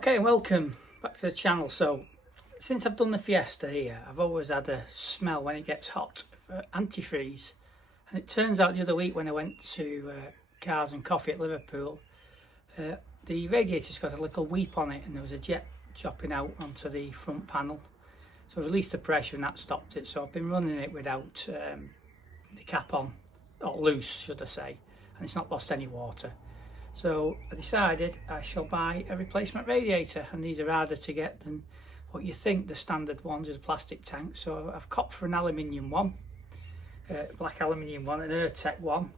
Okay, welcome back to the channel. So since I've done the Fiesta here, I've always had a smell when it gets hot for antifreeze, and it turns out the other week when I went to Cars and Coffee at Liverpool, the radiator's got a little weep on it and there was a jet dropping out onto the front panel, so I released the pressure and that stopped it. So I've been running it without the cap on, or loose should I say, and it's not lost any water. So I decided I shall buy a replacement radiator, and these are harder to get than what you think. The standard ones is a plastic tank, so I've copped for an aluminium one, black aluminium one, an Airtec one,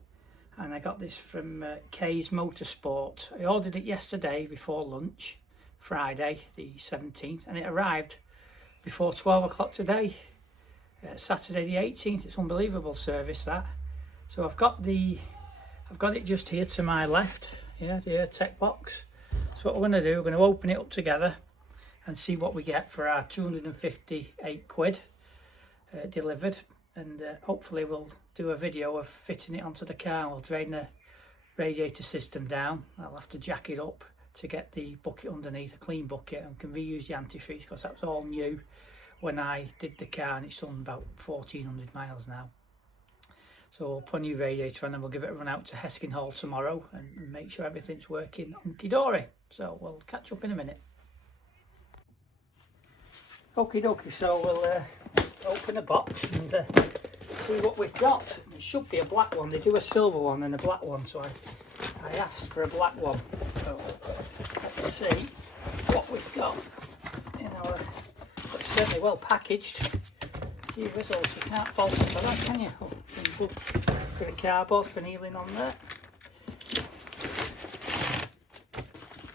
and I got this from K's Motorsport. I ordered it yesterday before lunch, Friday the 17th, and it arrived before 12 o'clock today, Saturday the 18th. It's unbelievable service that. So I've got it just here to my left, yeah, the Airtec box. So what we're going to do, we're going to open it up together and see what we get for our 258 quid delivered, and hopefully we'll do a video of fitting it onto the car. We'll drain the radiator system down. I'll have to jack it up to get the bucket underneath, a clean bucket, and can reuse the antifreeze because that was all new when I did the car, and it's done about 1400 miles now. So we'll put a new radiator on and we'll give it a run out to Heskin Hall tomorrow and make sure everything's working hunky-dory. So we'll catch up in a minute. Okie dokie, so we'll open the box and see what we've got. It should be a black one. They do a silver one and a black one, so I asked for a black one. So let's see what we've got in our, it's certainly well packaged. Gee whistles, you can't fault it for that, can you? Oh, bit of cardboard for kneeling on there.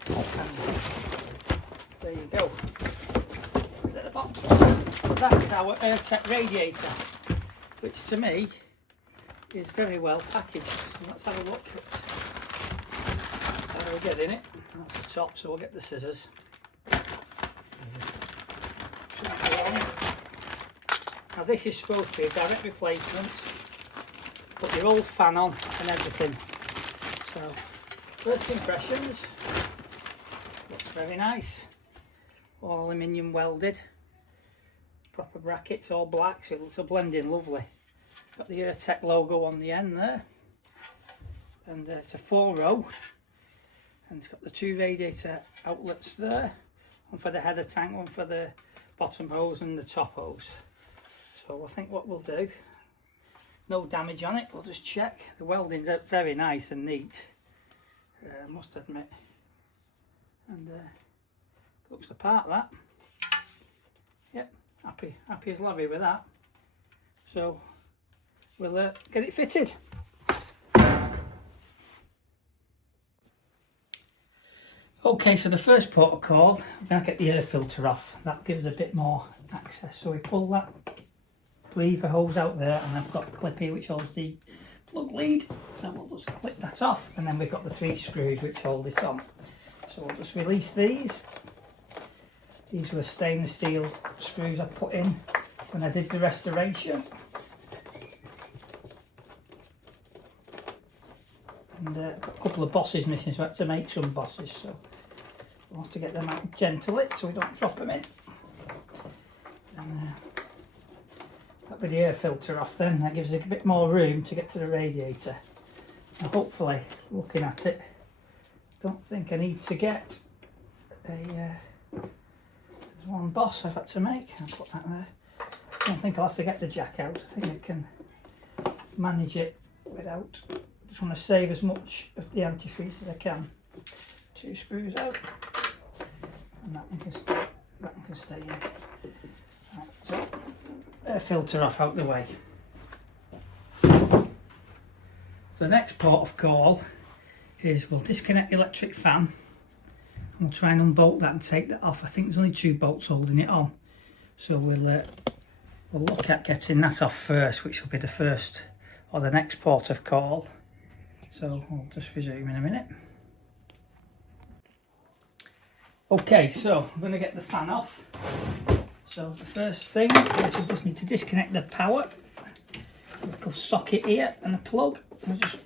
And there you go. There's the box. So that is our Airtec radiator, which to me is very well packaged. So let's have a look at how we get in it. That's the top, so we'll get the scissors. Now this is supposed to be a direct replacement, put your old fan on and everything. So first impressions, looks very nice. All aluminium welded, proper brackets, all black, so it'll blend in lovely. Got the Airtec logo on the end there, and it's a 4-row, and it's got the 2 radiator outlets there, one for the header tank, one for the bottom hose and the top hose. So I think what we'll do, no damage on it, we'll just check. The welding's very nice and neat, I must admit, and looks the part, that. Yep, happy as lavvy with that. So we'll get it fitted. Okay, so the first protocol, we're going to get the air filter off. That gives a bit more access. So we pull that lever hose out there, and I've got a clip here which holds the plug lead, so we'll just clip that off, and then we've got the 3 screws which hold it on. So we'll just release these. These were stainless steel screws I put in when I did the restoration, and got a couple of bosses missing, so I had to make some bosses, so we'll have to get them out gently so we don't drop them in. And with the air filter off, then that gives it a bit more room to get to the radiator. Now hopefully, looking at it, don't think I need to get a there's one boss I've had to make. I'll put that there. I don't think I'll have to get the jack out. I think I can manage it without. Just want to save as much of the antifreeze as I can. 2 screws out, and that one can stay. That one can stay in. Right, so air filter off out the way. The next port of call is we'll disconnect the electric fan, and we'll try and unbolt that and take that off. I think there's only 2 bolts holding it on, so we'll look at getting that off first, which will be the first or the next port of call. So I'll just resume in a minute. Okay, so I'm going to get the fan off. So the first thing is we just need to disconnect the power. We've got a socket here and a plug. We'll just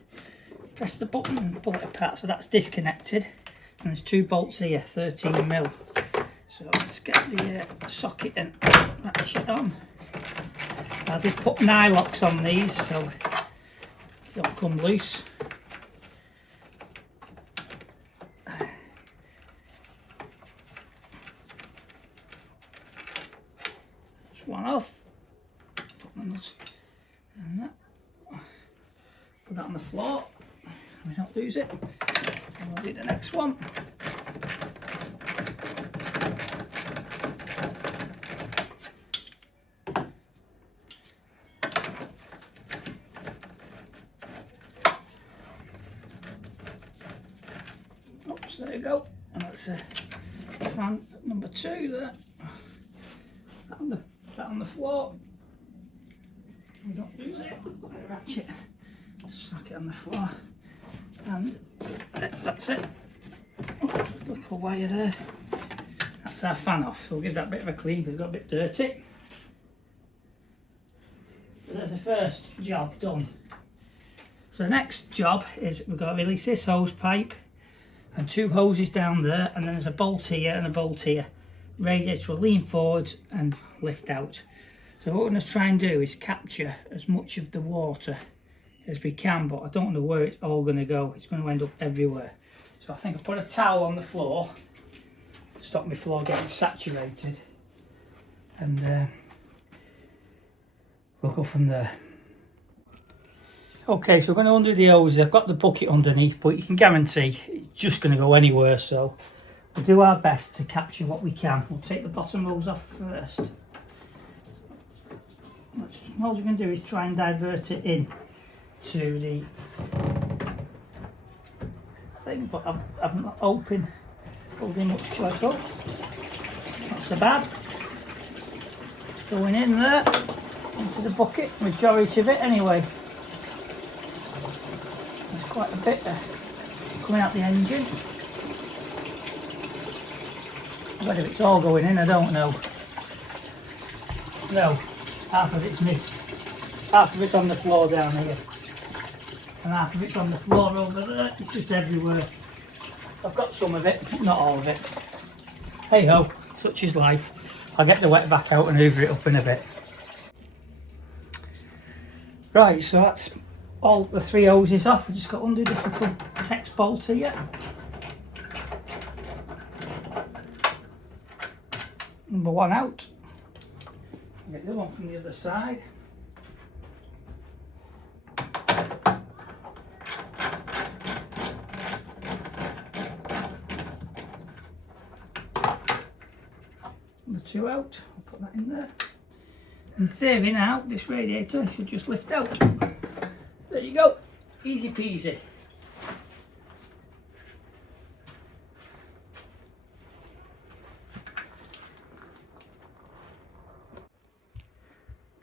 press the button and pull it apart. So that's disconnected. And there's 2 bolts here, 13mm. So let's get the socket and ratchet it on. I'll just put nylocks on these so they don't come loose. Just one off. Put the nuts and that. Put that on the floor. We don't lose it. And we'll do the next one. Oops, there you go. And that's fan number 2 there. That on the floor. We don't lose it. Ratchet. Slack it on the floor. And that's it. Oh, little wire there. That's our fan off. So we'll give that a bit of a clean because it's got a bit dirty. So there's the first job done. So the next job is we've got to release this hose pipe and 2 hoses down there, and then there's a bolt here and a bolt here. Radiator will lean forward and lift out. So what we're going to try and do is capture as much of the water as we can, but I don't know where it's all going to go. It's going to end up everywhere. So I think I'll put a towel on the floor to stop my floor getting saturated, and we'll go from there. Okay, so we're going to undo the hose. I've got the bucket underneath, but you can guarantee it's just going to go anywhere, so we'll do our best to capture what we can. We'll take the bottom hose off first. All we're going to do is try and divert it in to the thing, but I'm not holding much like that. Not so bad. Going in there into the bucket, majority of it anyway. There's quite a bit coming out the engine. Whether it's all going in, I don't know. No, half of it's missed. Half of it's on the floor down here. And half of it's on the floor over there. It's just everywhere. I've got some of it, not all of it. Hey ho, such is life. I'll get the wet vac out and hoover it up in a bit. Right, so that's all the 3 hoses off. I just got to undo this little Tex bolt here. Number 1 out. I'll get the other one from the other side. Number 2 out. I'll put that in there. In theory now, this radiator should just lift out. There you go. Easy peasy.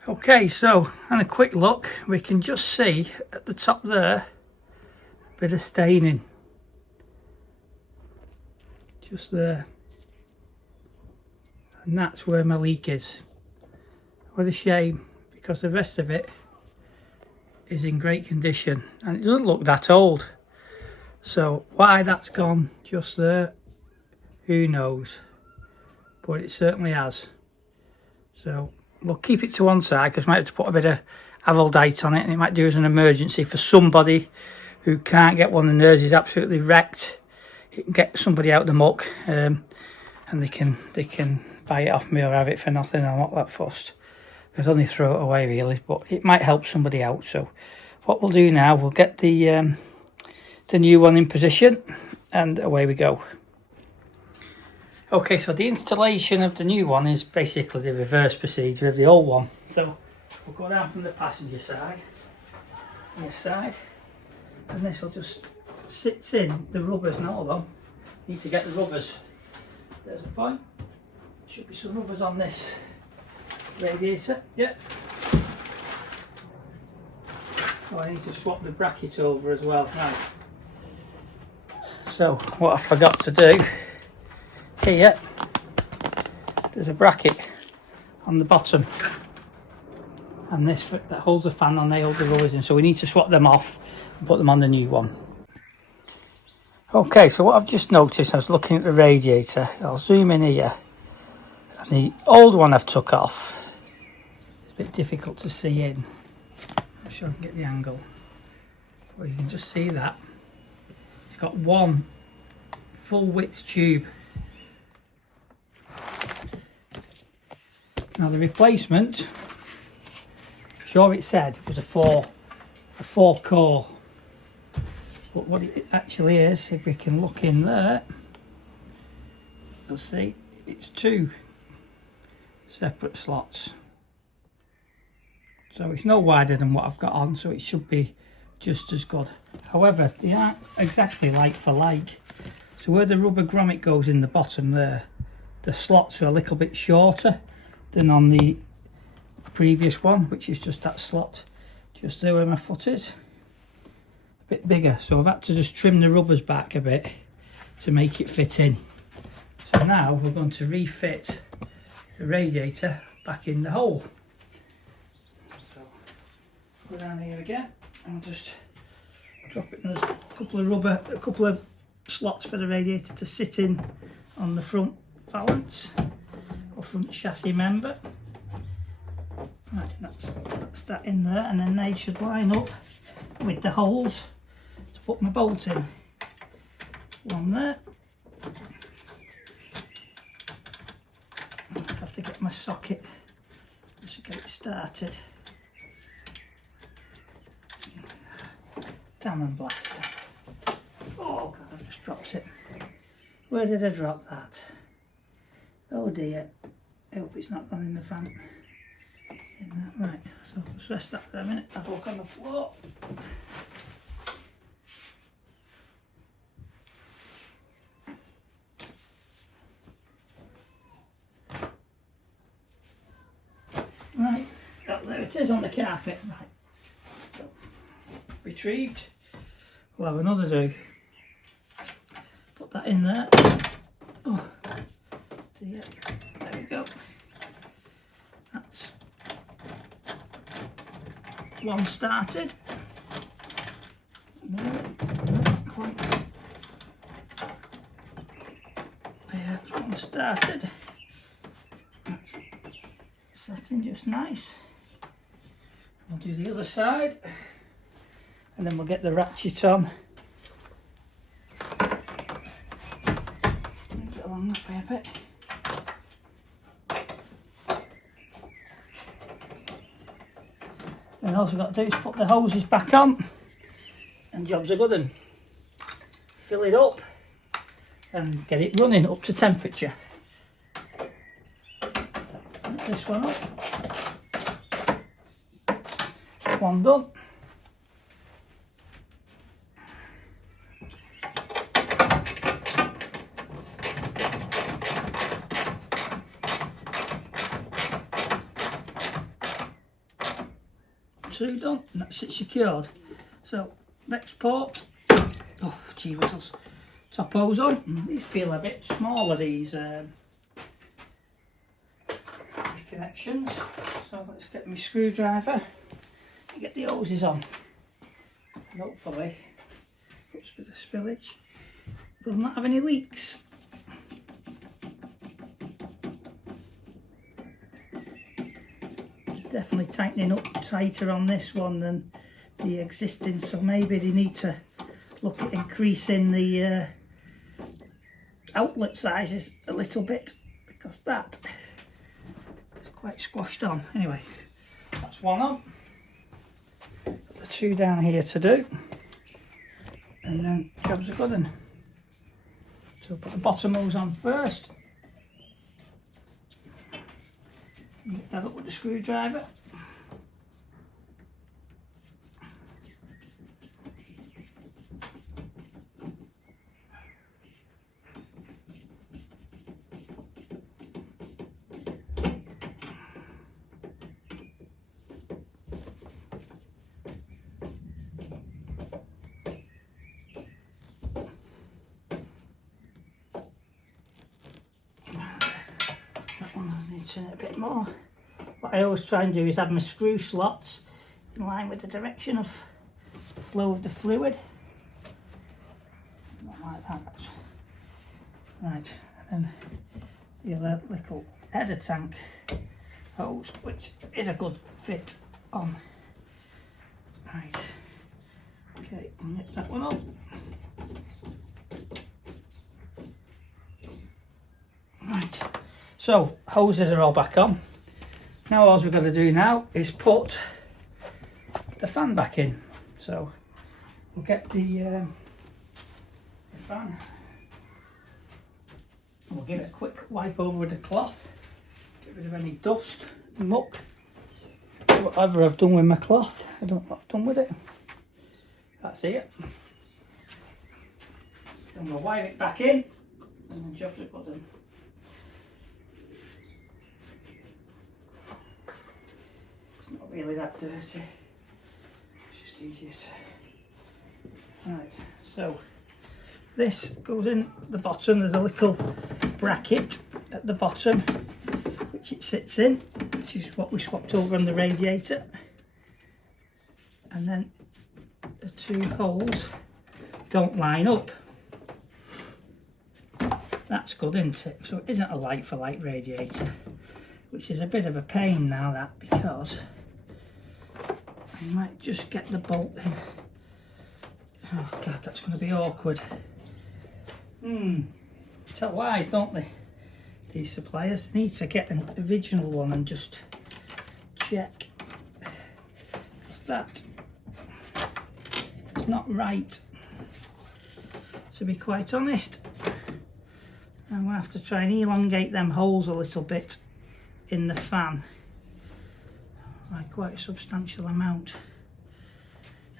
Okay, so on a quick look, we can just see at the top there a bit of staining. Just there. And that's where my leak is. What a shame, because the rest of it is in great condition and it doesn't look that old. So why that's gone just there, who knows, but it certainly has. So we'll keep it to one side because we might have to put a bit of Avaldite on it, and it might do as an emergency for somebody who can't get one of theirs is absolutely wrecked. It can get somebody out the muck, and they can buy it off me or have it for nothing. I'm not that fussed because I only throw it away really, but it might help somebody out. So what we'll do now, we'll get the new one in position and away we go. Okay, so the installation of the new one is basically the reverse procedure of the old one. So we'll go down from the passenger side, this side, and this will just sits in the rubbers. Now hold on, need to get the rubbers. There's a point. Should be some rubbers on this radiator. Yeah. Oh, I need to swap the bracket over as well. Right. So what I forgot to do here, there's a bracket on the bottom, and this that holds the fan on, they hold the rubbers in, so we need to swap them off and put them on the new one. Okay, so what I've just noticed, I was looking at the radiator. I'll zoom in here. And the old one I've took off. It's a bit difficult to see in. I'm sure I can get the angle. Well, you can just see that. It's got one full width tube. Now the replacement, sure it said, was a four core. But what it actually is, if we can look in there, you'll see it's two separate slots. So it's no wider than what I've got on, so it should be just as good. However, they aren't exactly like for like. So where the rubber grommet goes in the bottom there, the slots are a little bit shorter than on the previous one, which is just that slot just there where my foot is. A bit bigger, so I've had to just trim the rubbers back a bit to make it fit in. So now we're going to refit the radiator back in the hole. So go down here again and just drop it. There's a couple of slots for the radiator to sit in on the front valance or front chassis member. Right, that's that in there, and then they should line up with the holes to put my bolt in. One there. I have to get my socket just to get it started. Damn and blast. Oh God, I've just dropped it. Where did I drop that? Oh dear. I hope it's not gone in the fan. Right, so let's rest that for a minute. Have a look on the floor. Right, oh, there it is on the carpet. Right, so, retrieved. We'll have another do. Put that in there. Oh, dear. There we go. That's one started. No, not quite. Yeah, that's one started. That's setting just nice. We'll do the other side, and then we'll get the ratchet on. Move it along that way a bit. And all we've got to do is put the hoses back on, and jobs are good, and fill it up and get it running up to temperature. Put this one up. One done. Two done, and that's it secured. So next port, oh gee whistles, top hose on. These feel a bit smaller, these connections. So let's get my screwdriver and get the hoses on. And hopefully, oops, with the spillage, we'll not have any leaks. Definitely tightening up tighter on this one than the existing, so maybe they need to look at increasing the outlet sizes a little bit, because that is quite squashed on. Anyway, that's one on. Got the two down here to do, and then jobs are good. And so put the bottom hose on first. Get that up with the screwdriver. That one I need to turn it a bit more. What I always try and do is have my screw slots in line with the direction of the flow of the fluid. like that. Right, and then the other little header tank hose, which is a good fit on. Right, okay, knit that one up. Right, so hoses are all back on. Now all we've got to do now is put the fan back in. So we'll get the fan. We'll give it a quick wipe over with a cloth, get rid of any dust, muck, whatever I've done with my cloth. I don't know what I've done with it. That's it. Then we'll wipe it back in and then jobs it button. It's not really that dirty, it's just easier to... Right, so this goes in the bottom. There's a little bracket at the bottom which it sits in, which is what we swapped over on the radiator, and then the two holes don't line up. That's good, isn't it? So it isn't a light for light radiator, which is a bit of a pain now, that, because I might just get the bolt in. Oh god, that's going to be awkward. Tell lies, don't they? These suppliers need to get an original one and just check. Because that is not right, to be quite honest. I'm going to have to try and elongate them holes a little bit in the fan by quite a substantial amount.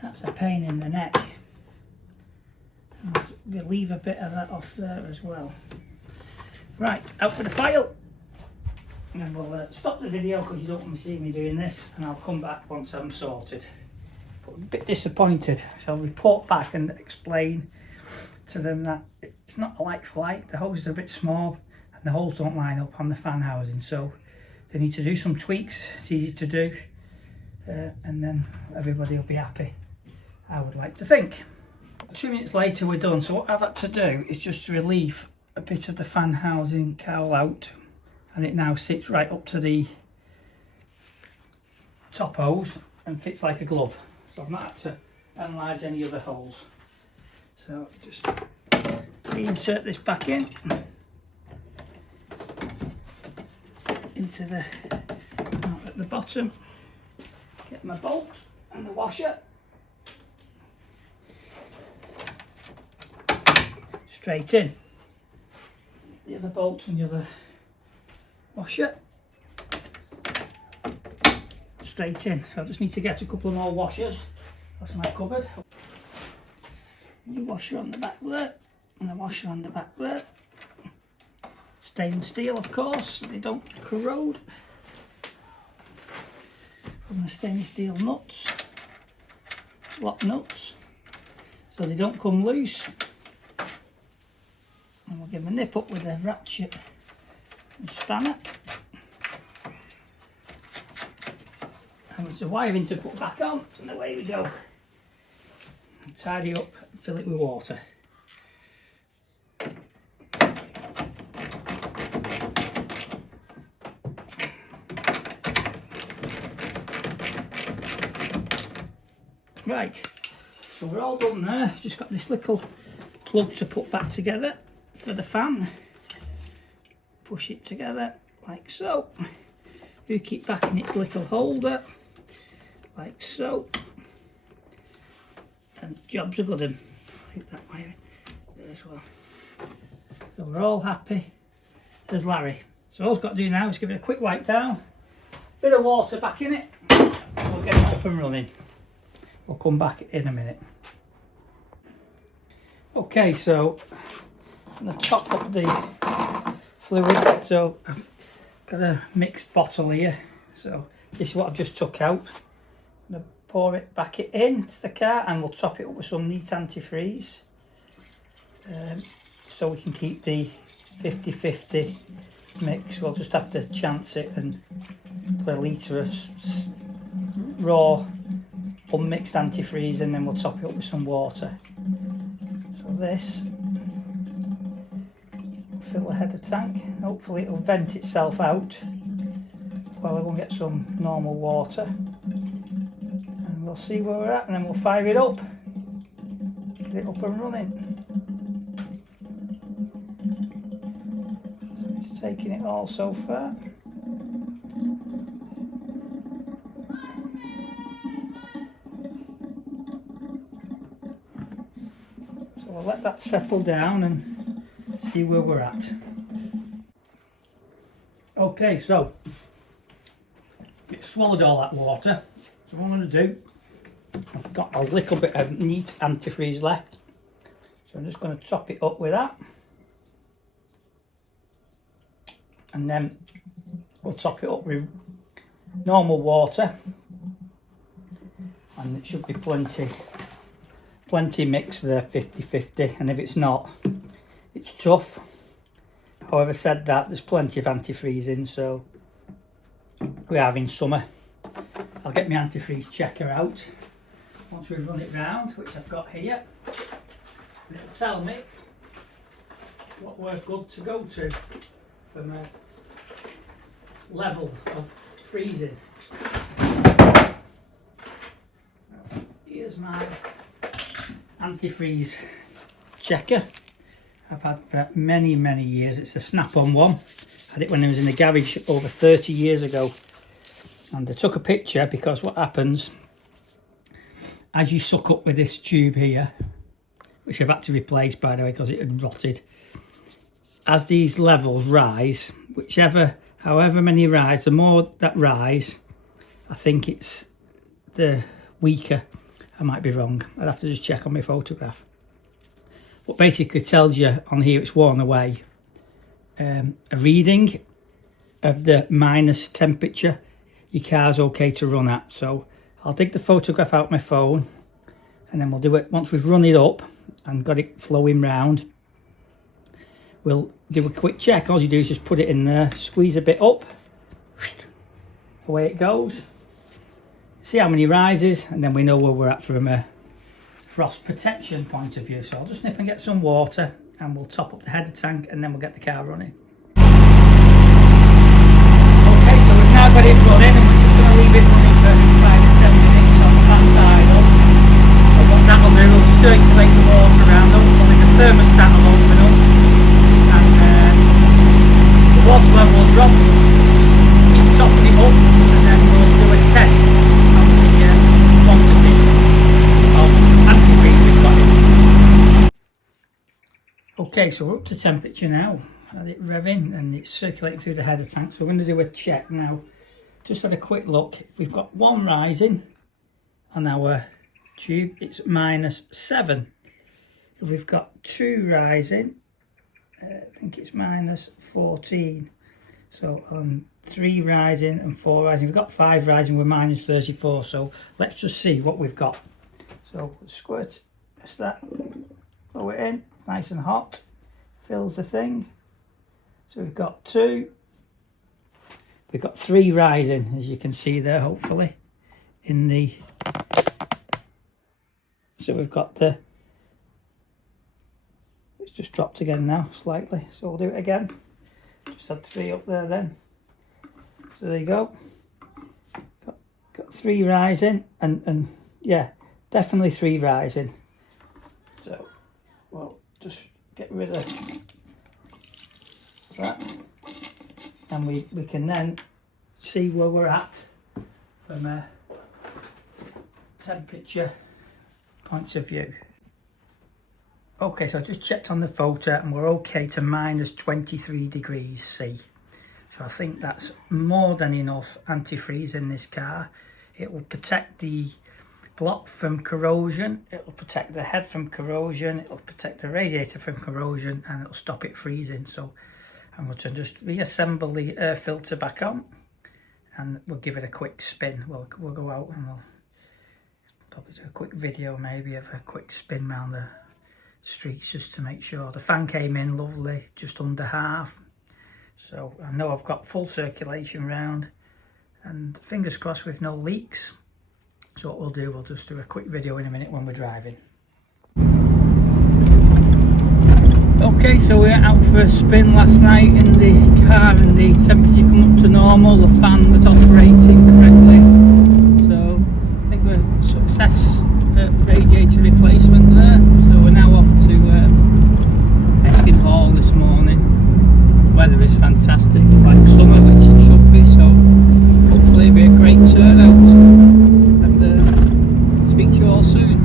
That's a pain in the neck. We'll leave a bit of that off there as well. Right, out with the file, and we'll stop the video because you don't want to see me doing this, and I'll come back once I'm sorted. But I'm a bit disappointed, so I'll report back and explain to them that it's not a light for light. The hoses are a bit small and the holes don't line up on the fan housing, so they need to do some tweaks. It's easy to do, and then everybody will be happy, I would like to think. 2 minutes later we're done, so what I've had to do is just relieve a bit of the fan housing cowl out, and it now sits right up to the top hose and fits like a glove, so I've not had to enlarge any other holes. So just reinsert this back in into the at the bottom, get my bolt and the washer straight in, the other bolt and the other washer straight in. So I just need to get a couple more washers. That's my cupboard. New washer on the back there, and a washer on the back there. Stainless steel, of course, so they don't corrode. And the stainless steel nuts, lock nuts, so they don't come loose. And we'll give them a nip up with a ratchet and spanner. And there's the wiring to put back on, and away we go. Tidy up and fill it with water. Right, so we're all done there. Just got this little plug to put back together for the fan. Push it together like so. Hook it back in its little holder like so. And jobs are good. Hook that wire there as well. So we're all happy. There's Larry. So all we've got to do now is give it a quick wipe down, bit of water back in it, and we'll get it up and running. We'll come back in a minute. Okay, so I'm going to top up the fluid. So I've got a mixed bottle here. So this is what I've just took out. I'm going to pour it back into the car, and we'll top it up with some neat antifreeze. So we can keep the 50-50 mix. We'll just have to chance it and put a litre of raw unmixed antifreeze, and then we'll top it up with some water. So this fill the header tank. Hopefully it'll vent itself out while I go and get some normal water, and we'll see where we're at, and then we'll fire it up, get it up and running. So it's taking it all so far. So I'll let that settle down and see where we're at. Okay, so it swallowed all that water. So what I'm going to do, I've got a little bit of neat antifreeze left, so I'm just going to top it up with that, and then we'll top it up with normal water, and it should be plenty mix there, 50-50, and if it's not, it's tough. However, said that, there's plenty of antifreeze in, so we are in summer. I'll get my antifreeze checker out once we've run it round, which I've got here, and it'll tell me what we're good to go to from a level of freezing. Here's my antifreeze checker. I've had for many years. It's a snap-on one. I had it when I was in the garage over 30 years ago, and I took a picture because what happens as you suck up with this tube here, which I've had to replace by the way because it had rotted, as these levels rise, however many rise, the more that rise, I think it's the weaker. I might be wrong, I'd have to just check on my photograph. What basically tells you on here it's worn away, a reading of the minus temperature your car's okay to run at. So I'll dig the photograph out my phone, and then we'll do it once we've run it up and got it flowing round. We'll do a quick check. All you do is just put it in there, squeeze a bit up, away it goes. See how many rises, and then we know where we're at from a frost protection point of view. So I'll just nip and get some water, and we'll top up the header tank, and then we'll get the car running. Okay, so we've now got it running, and we're just going to leave it running for 5 to 7 minutes on the fast side up. And what that will do, will circulate the water around, hopefully the thermostat will open up, and the water level will drop. Keep topping it up, and then we'll do a test of the quantity of antifreeze we've got in. Okay, so we're up to temperature now. Had it revving and it's circulating through the header tank, so we're going to do a check now. Just had a quick look. If we've got one rising on our tube, it's -7. If we've got two rising, I think it's -14. So 3 rising and 4 rising. We've got 5 rising, we're -34. So let's just see what we've got. So squirt, that's that. Blow it in, nice and hot. Fills the thing. So we've got 2. We've got 3 rising, as you can see there, hopefully, in the. So we've got the. It's just dropped again now, slightly. So we'll do it again. Just had 3 up there then. So there you go. Got 3 rising, and yeah, definitely 3 rising. So we'll just get rid of that, and we can then see where we're at from a temperature point of view. Okay, so I just checked on the photo and we're okay to -23 degrees C. So I think that's more than enough antifreeze in this car. It will protect the block from corrosion, it will protect the head from corrosion, it will protect the radiator from corrosion, and it will stop it freezing. So I'm going to just reassemble the air filter back on, and we'll give it a quick spin. We'll go out and we'll probably do a quick video maybe of a quick spin around the streets just to make sure. The fan came in lovely, just under half. So I know I've got full circulation round, and fingers crossed with no leaks. So what we'll do, we'll just do a quick video in a minute when we're driving. Okay, so we went out for a spin last night in the car and the temperature come up to normal, the fan was operating correctly. So I think we're a success at radiator replacement there. So we're now off to Eskin Hall this morning. Weather is fantastic, it's like summer, which it should be, so hopefully it'll be a great turnout. And speak to you all soon.